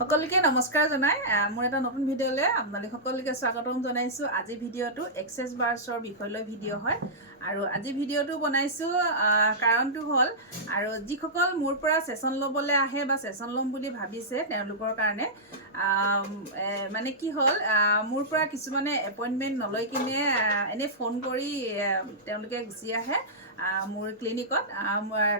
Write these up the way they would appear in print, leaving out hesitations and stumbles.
সকলকে নমস্কাৰ জনাই মোৰ এটা নতুন ভিডিঅ'লৈ আপোনালোক সকলকে স্বাগতম জনাইছোঁ। আজি ভিডিঅ'টো এক্সেছ বাৰ্ছৰ বিষয়লৈ ভিডিঅ' হয় আৰু আজি ভিডিঅ'টো বনাইছোঁ কাৰণটো হ'ল আৰু যিসকল মোৰ পৰা ছেশ্যন ল'বলৈ আহে বা ছেশ্যন ল'ম বুলি ভাবিছে তেওঁলোকৰ কাৰণে মানে কি হ'ল মোৰ পৰা কিছুমানে এপইণ্টমেণ্ট নলৈ কিনে এনেই ফোন কৰি তেওঁলোকে গুচি আহে মোৰ ক্লিনিকত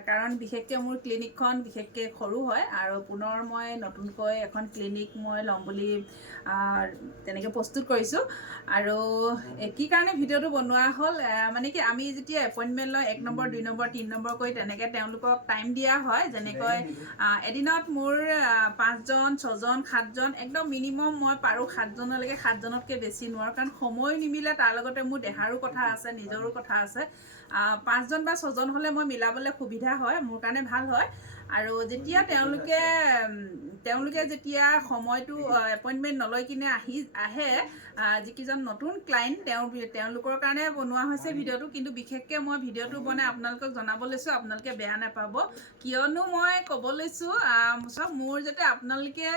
কাৰণ বিশেষকৈ মোৰ ক্লিনিকখন বিশেষকৈ সৰু হয় আৰু পুনৰ মই নতুনকৈ এখন ক্লিনিক মই ল'ম বুলি তেনেকৈ প্ৰস্তুত কৰিছোঁ। আৰু কি কাৰণে ভিডিঅ'টো বনোৱা হ'ল মানে কি আমি যেতিয়া এপইণ্টমেণ্ট লওঁ 1 নম্বৰ 2 নম্বৰ 3 নম্বৰ কৰি তেনেকৈ তেওঁলোকক টাইম দিয়া হয়। যেনেকৈ এদিনত মোৰ 5জন 6জন 7জন একদম মিনিমাম মই পাৰোঁ 7জনলৈকে, 7জনতকৈ বেছি নোৱাৰোঁ কাৰণ সময় নিমিলে, তাৰ লগতে মোৰ দেহাৰো কথা আছে, নিজৰো কথা আছে। 5জন বা 6জন হ'লে মই মিলাবলৈ সুবিধা হয়, মোৰ কাৰণে ভাল হয়। আৰু যেতিয়া তেওঁলোকে যেতিয়া সময়টো এপইণ্টমেণ্ট নলৈ কিনে আহে যিকেইজন নতুন ক্লাইণ্ট তেওঁলোকৰ কাৰণে বনোৱা হৈছে ভিডিঅ'টো। কিন্তু বিশেষকৈ মই ভিডিঅ'টো বনাই আপোনালোকক জনাব লৈছোঁ, আপোনালোকে বেয়া নাপাব। কিয়নো মই ক'ব লৈছোঁ চব মোৰ যাতে আপোনালোকে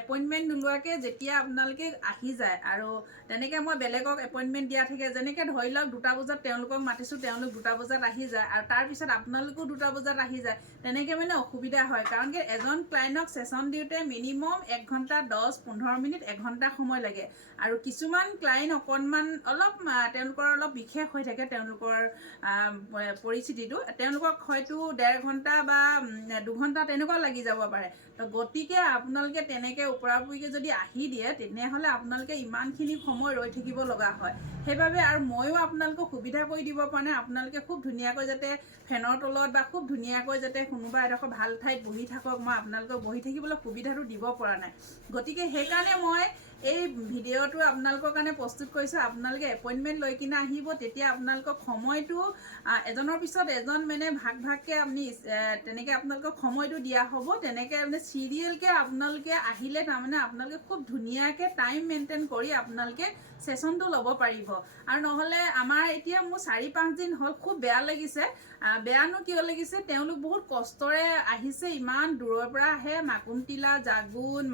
এপইণ্টমেণ্ট নোলোৱাকৈ যেতিয়া আপোনালোকে আহি যায় আৰু তেনেকৈ মই বেলেগক এপইণ্টমেণ্ট দিয়া থাকে, যেনেকৈ ধৰি লওক 2টা বজাত তেওঁলোকক মাতিছোঁ, তেওঁলোক 2টা বজাত আহি যায় আৰু তাৰপিছত আপোনালোকো 2টা বজাত আহি যায়, তেনেকৈ মানে অসুবিধা হয়। কাৰণ কি এজন ক্লাইণ্টক ছেশ্যন দিওঁতে মিনিমাম 1 ঘণ্টা 10-15 মিনিট 1 ঘণ্টা সময় লাগে আৰু কিছুমান ক্লাইণ্ট অলপ তেওঁলোকৰ অলপ বিশেষ হৈ থাকে, তেওঁলোকৰ পৰিস্থিতিটো, তেওঁলোকক হয়তো 1.5 ঘণ্টা বা 2 ঘণ্টা তেনেকুৱা লাগি যাব পাৰে। তো গতিকে আপোনালোকে তেনেকৈ ওপৰা-ওপৰিকৈ যদি আহি দিয়ে তেনেহ'লে আপোনালোকে ইমানখিনি সময় ৰৈ থাকিব লগা হয়। সেইবাবে আৰু ময়ো আপোনালোকক সুবিধা কৰি দিব পৰা নাই, আপোনালোকে খুব ধুনীয়াকৈ যাতে ফেনৰ তলত বা খুব ধুনীয়াকৈ যাতে কোনোবা এডোখৰ ভাল ঠাইত বহি থাকক, মই আপোনালোকক বহি থাকিবলৈ সুবিধাটো দিব পৰা নাই। গতিকে সেইকাৰণে মই এই ভিডিঅ'টো আপোনালোকৰ কাৰণে প্ৰস্তুত কৰিছোঁ। আপোনালোকে এপইণ্টমেণ্ট লৈ কিনে আহিব, তেতিয়া আপোনালোকক সময়টো এজনৰ পিছত এজন মানে ভাগকৈ আপুনি তেনেকৈ আপোনালোকক সময়টো দিয়া হ'ব। তেনেকৈ মানে চিৰিয়েলকৈ আপোনালোকে আহিলে তাৰমানে আপোনালোকে খুব ধুনীয়াকৈ টাইম মেইনটেইন কৰি আপোনালোকে ছেশ্যনটো ল'ব পাৰিব। আৰু নহ'লে আমাৰ এতিয়া মোৰ 4-5 দিন হ'ল, খুব বেয়া লাগিছে। বেয়ানো কিয় লাগিছে, তেওঁলোক বহুত কষ্টৰে আহিছে, ইমান দূৰৰ পৰা আহে, মাকুমটিলা, জাগুন,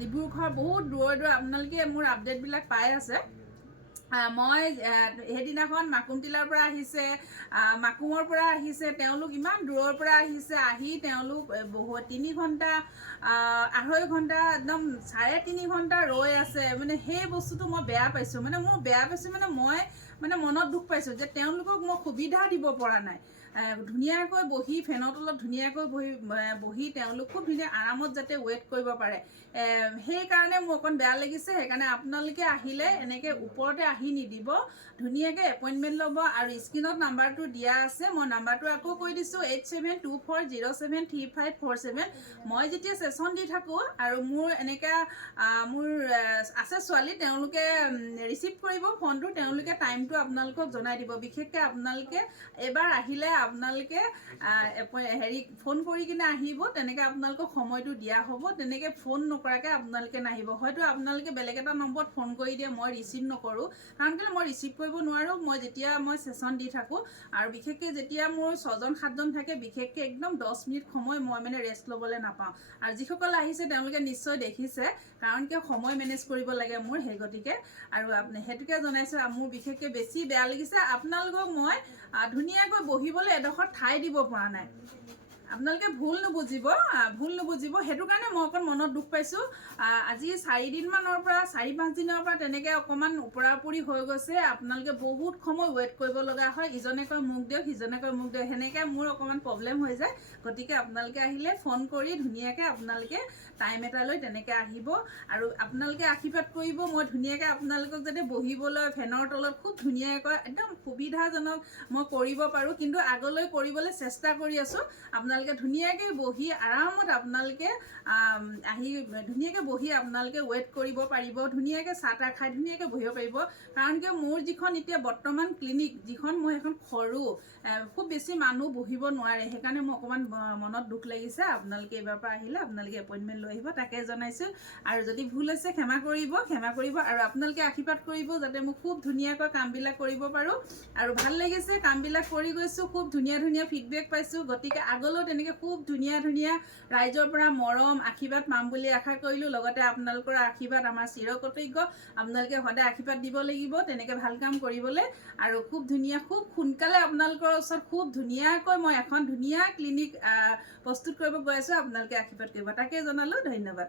ডিব্ৰুগড়, বহুত দূৰৰ আপোনালোকে মোৰ আপডেটবিলাক পাই আছে। মই সেইদিনাখন মাকুমটিলাৰ পৰা আহিছে, মাকুমৰ পৰা আহিছে, তেওঁলোক ইমান দূৰৰ পৰা আহিছে, আহি তেওঁলোক 3 ঘণ্টা 2.5 ঘণ্টা একদম 3.5 ঘণ্টা ৰৈ আছে। মানে সেই বস্তুটো মই বেয়া পাইছোঁ, মোৰ বেয়া পাইছোঁ মই মনত দুখ পাইছোঁ যে তেওঁলোকক মই সুবিধা দিব পৰা নাই। ধুনীয়াকৈ বহি ফেনৰ তলত ধুনীয়াকৈ বহি তেওঁলোক খুব ধুনীয়া আৰামত যাতে ৱেইট কৰিব পাৰে, সেইকাৰণে মোৰ অকণ বেয়া লাগিছে। সেইকাৰণে আপোনালোকে আহিলে এনেকৈ ওপৰতে আহি নিদিব, ধুনীয়াকৈ এপইণ্টমেণ্ট ল'ব। আৰু স্ক্ৰীণত নাম্বাৰটো দিয়া আছে, মই নাম্বাৰটো আকৌ কৈ দিছোঁ 8724073547। মই যেতিয়া ছেশ্যন দি থাকোঁ আৰু মোৰ এনেকৈ মোৰ আছে ছোৱালী, তেওঁলোকে ৰিচিভ কৰিব ফোনটো, তেওঁলোকে টাইমটো আপোনালোকক জনাই দিব। বিশেষকৈ আপোনালোকে এবাৰ আহিলে আপোনালোকে ফোন কৰি কিনে আহিব, তেনেকৈ আপোনালোকক সময়টো দিয়া হ'ব। তেনেকৈ ফোন নকৰাকৈ আপোনালোকে নাহিব। হয়তো আপোনালোকে বেলেগ এটা নম্বৰত ফোন কৰি দিয়ে, মই ৰিচিভ নকৰোঁ, কাৰণ কেলৈ মই ৰিচিভ কৰিব নোৱাৰোঁ। যেতিয়া মই ছেশ্যন দি থাকোঁ আৰু বিশেষকৈ যেতিয়া মোৰ 6জন-7জন থাকে, বিশেষকৈ একদম 10 মিনিট সময় মই ৰেষ্ট ল'বলৈ নাপাওঁ। আৰু যিসকল আহিছে তেওঁলোকে নিশ্চয় দেখিছে, কাৰণ কিয় সময় মেনেজ কৰিব লাগে মোৰ, সেই গতিকে আৰু সেইটোকে জনাইছোঁ। মোৰ বিশেষকৈ বেছি বেয়া লাগিছে, আপোনালোকক মই ধুনীয়াকৈ বহিবলৈ এডোখৰ ঠাই দিব পৰা নাই। আপোনালোকে ভুল নুবুজিব, সেইটো কাৰণে মই অকণ মনত দুখ পাইছোঁ। আজি 4-5 দিনৰ পৰা তেনেকৈ অকণমান ওপৰা-ওপৰি হৈ গৈছে, আপোনালোকে বহুত সময় ৱেইট কৰিব লগা হয়, ইজনে কয় মোক দিয়ক, সিজনে কয় মোক দিয়ক, সেনেকৈ মোৰ অকণমান প্ৰব্লেম হৈ যায়। গতিকে আপোনালোকে আহিলে ফোন কৰি ধুনীয়াকৈ আপোনালোকে টাইম এটা লৈ তেনেকৈ আহিব আৰু আপোনালোকে আশীৰ্বাদ কৰিব, মই ধুনীয়াকৈ আপোনালোকক যাতে বহিবলৈ ফেনৰ তলত খুব ধুনীয়াকৈ একদম সুবিধাজনক মই কৰিব পাৰোঁ। কিন্তু আগলৈ কৰিবলৈ চেষ্টা কৰি আছোঁ। আপোনালোকে ধুনীয়াকৈ বহি আৰামত আপোনালোকে আহি ধুনীয়াকৈ বহি আপোনালোকে ৱেইট কৰিব পাৰিব, ধুনীয়াকৈ চাহ-তাহ খাই ধুনীয়াকৈ বহিব পাৰিব। কাৰণ কিয় মোৰ যিখন এতিয়া বৰ্তমান ক্লিনিক, যিখন মই সেইখন সৰু, খুব বেছি মানুহ বহিব নোৱাৰে, সেইকাৰণে মোৰ অকণমান মনত দুখ লাগিছে। আপোনালোকে এইবাৰ পৰা আহিলে আপোনালোকে এপইণ্টমেণ্ট লৈ আহিব, তাকে জনাইছোঁ। আৰু যদি ভুল হৈছে ক্ষমা কৰিব আৰু আপোনালোকে আশীৰ্বাদ কৰিব যাতে মোক খুব ধুনীয়াকৈ কামবিলাক কৰিব পাৰোঁ। আৰু ভাল লাগিছে, কামবিলাক কৰি গৈছোঁ, খুব ধুনীয়া ফিডবেক পাইছোঁ। গতিকে আগলৈও তেনেকৈ খুব ধুনীয়া ধুনীয়া ৰাইজৰ পৰা মৰম আশীৰ্বাদ পাম বুলি আশা কৰিলোঁ। লগতে আপোনালোকৰ আশীৰ্বাদ আমাৰ চিৰকৃতজ্ঞ। আপোনালোকে সদায় আশীৰ্বাদ দিব লাগিব তেনেকৈ ভাল কাম কৰিবলৈ। আৰু খুব ধুনীয়া, খুব সোনকালে আপোনালোকৰ ওচৰত খুব ধুনীয়াকৈ মই এখন ধুনীয়া ক্লিনিক প্ৰস্তুত কৰিব গৈ আছোঁ। আপোনালোকে আশীৰ্বাদ কৰিব, তাকে জনালোঁ। ধন্যবাদ।